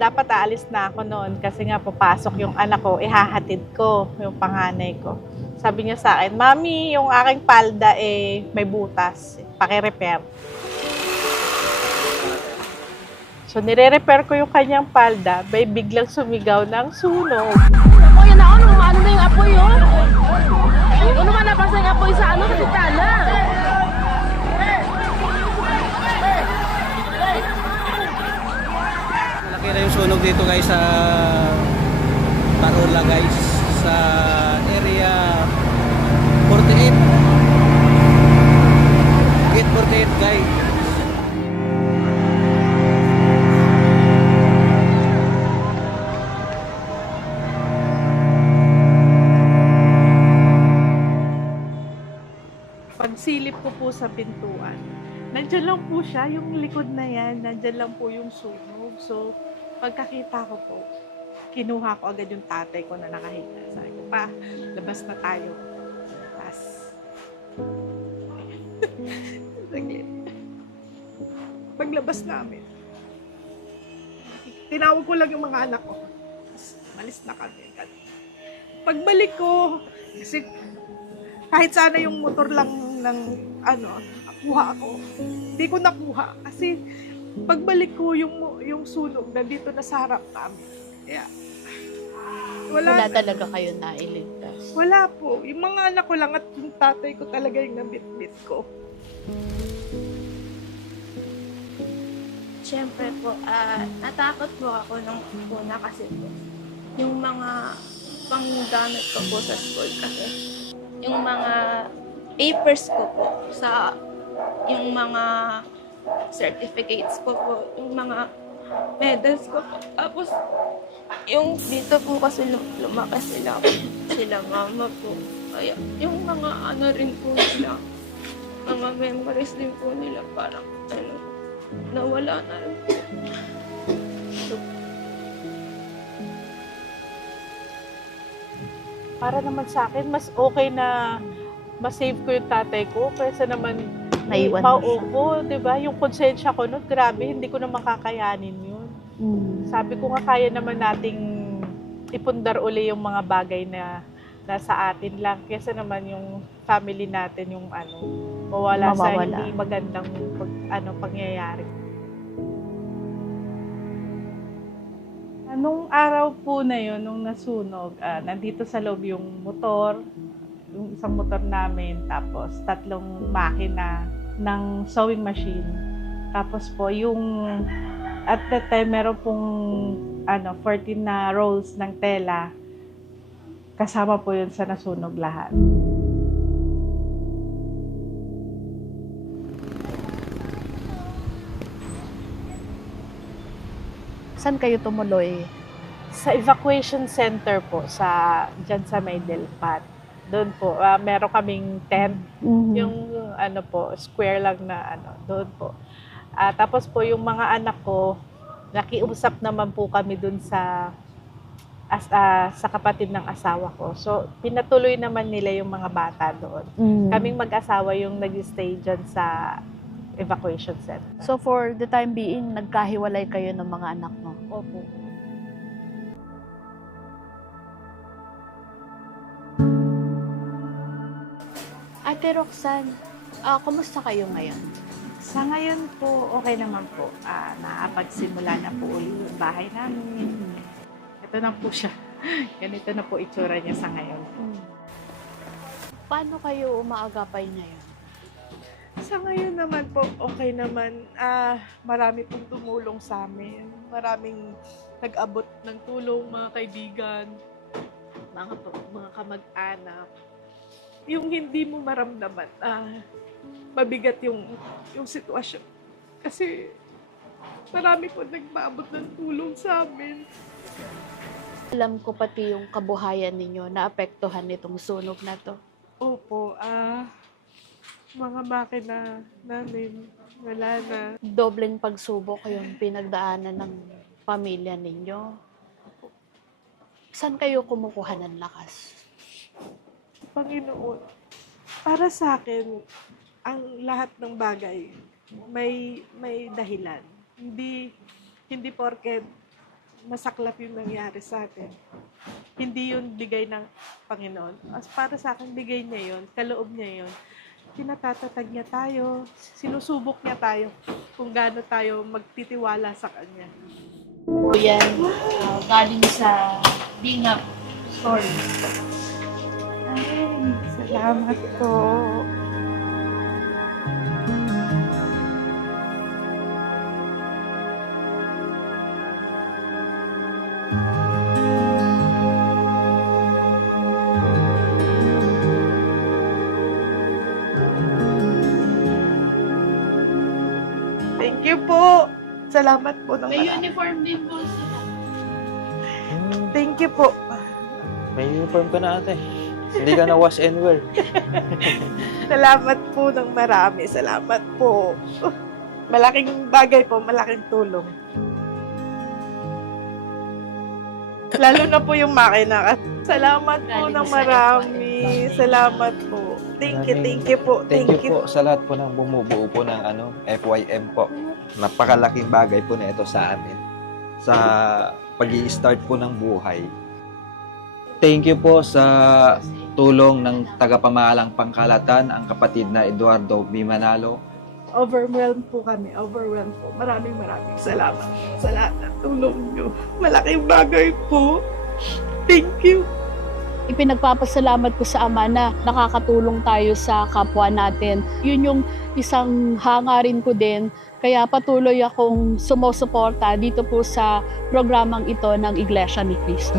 dapat aalis na ako noon kasi nga papasok yung anak ko, ihahatid ko yung panganay ko. Sabi niya sa akin, Mami, yung aking palda may butas, paki-repair. So nire-repair ko yung kanyang palda, biglang sumigaw ng sunog. Ako yan ako, ano na yung apoy yun? Ano man napasa yung apoy sa ano, kapitana? Malaki na yung sunog dito guys sa Parola guys, sa area 48. Gate 48 guys. Pagsilip ko po sa pintuan, nandyan lang po siya, yung likod na yan, nandyan lang po yung sunog. So, pagkakita ko po, kinuha ko agad yung tatay ko na nakahiga. Sabi ko, Pa, labas na tayo. Tapos, saglit. Paglabas namin, tinawag ko lang yung mga anak ko. Tapos, malis na kami. Pagbalik ko, kasi kahit sana yung motor lang ng nakuha ako, hindi ko nakuha. Kasi pagbalik ko yung sunog, nandito na sa harap namin. Kaya, Wala talaga kayo nailigtas. Wala po. Yung mga anak ko lang at yung tatay ko talaga yung nabit-bit ko. Siyempre po, natakot po ako nung una kasi po, yung mga panggamit ko po sa school kasi, yung mga papers ko po, yung mga certificates ko po, yung mga medals ko po. Tapos, yung dito po kasi lumakas sila mama po. Kaya, yung mga ano rin po nila, mga memories din po nila, parang nawala na rin po. Para naman sa akin, mas okay na masave ko yung tatay ko kaysa naman Naiwan mo siya. pauko, di ba? Yung konsensya ko nun, grabe, hindi ko na makakayanin yun. Sabi ko nga, kaya naman nating ipundar uli yung mga bagay na nasa atin lang. Kaysa naman yung family natin, yung mawala sa Mawawala. hindi magandang pangyayari. Nung araw po na yun, nung nasunog, nandito sa loob yung motor, yung isang motor namin, tapos 3 makina ng sewing machine. Tapos po yung, at that time, meron pong 14 na rolls ng tela. Kasama po yun sa nasunog lahat. Saan kayo tumuloy? Sa evacuation center po, dyan sa May Delpat. Doon po, meron kaming tent, yung square lang na doon po. Tapos po yung mga anak ko, nakiusap naman po kami doon sa kapatid ng asawa ko. So, pinatuloy naman nila yung mga bata doon. Kaming mag-asawa yung nag-stay dyan sa evacuation center. So for the time being, nagkahiwalay kayo ng mga anak mo? Opo. Ate Roxanne, kumusta kayo ngayon? Sa ngayon po, okay naman po. Nakapagsimula na po ulit yung bahay namin. Ito na po siya. Ganito na po itsura niya sa ngayon. Paano kayo umaagapay ngayon? Sa ngayon naman po, okay naman. Marami pong tumulong sa amin. Maraming nag-abot ng tulong, mga kaibigan, mga kamag-anak. Yung hindi mo maramdaman, mabigat yung sitwasyon. Kasi marami po nagpaabot ng tulong sa amin. Alam ko pati yung kabuhayan ninyo naapektuhan nitong sunog na to. Opo, mga makina namin, wala na. Dobleng pagsubok yung pinagdaanan ng pamilya ninyo. Saan kayo kumukuha ng lakas? Panginoon, para sa akin, ang lahat ng bagay may dahilan. Hindi porket masaklap yung nangyari sa atin. Hindi yun bigay ng Panginoon. As para sa akin, bigay niya yun, kaloob niya yun. Pinatatatag niya tayo, sinusubok niya tayo kung gaano tayo magtitiwala sa Kanya. Yan, galing sa Lingap Story. Ay, salamat po. Thank you po. Salamat po ng May marami. uniform din po sila. Thank you po. May uniform ka na ate. Hindi ka na wash and wear. Salamat po ng marami. Salamat po. Malaking bagay po, malaking tulong. Lalo na po yung makina. Salamat po Galing ng sa marami. Salamat po. Thank you po. Thank you po sa lahat po ng bumubuo po ng FYM po. Napakalaking bagay po na ito sa amin. Sa pag-i-start po ng buhay. Thank you po sa tulong ng tagapamahalang pangkalatan, ang kapatid na Eduardo B. Manalo. Overwhelmed po kami. Overwhelmed po. Maraming salamat sa lahat ng tulong nyo. Malaking bagay po. Thank you. Ipinagpapasalamat ko sa Ama na nakakatulong tayo sa kapwa natin. Yun yung isang hangarin ko din. Kaya patuloy akong sumusuporta dito po sa programang ito ng Iglesia ni Cristo.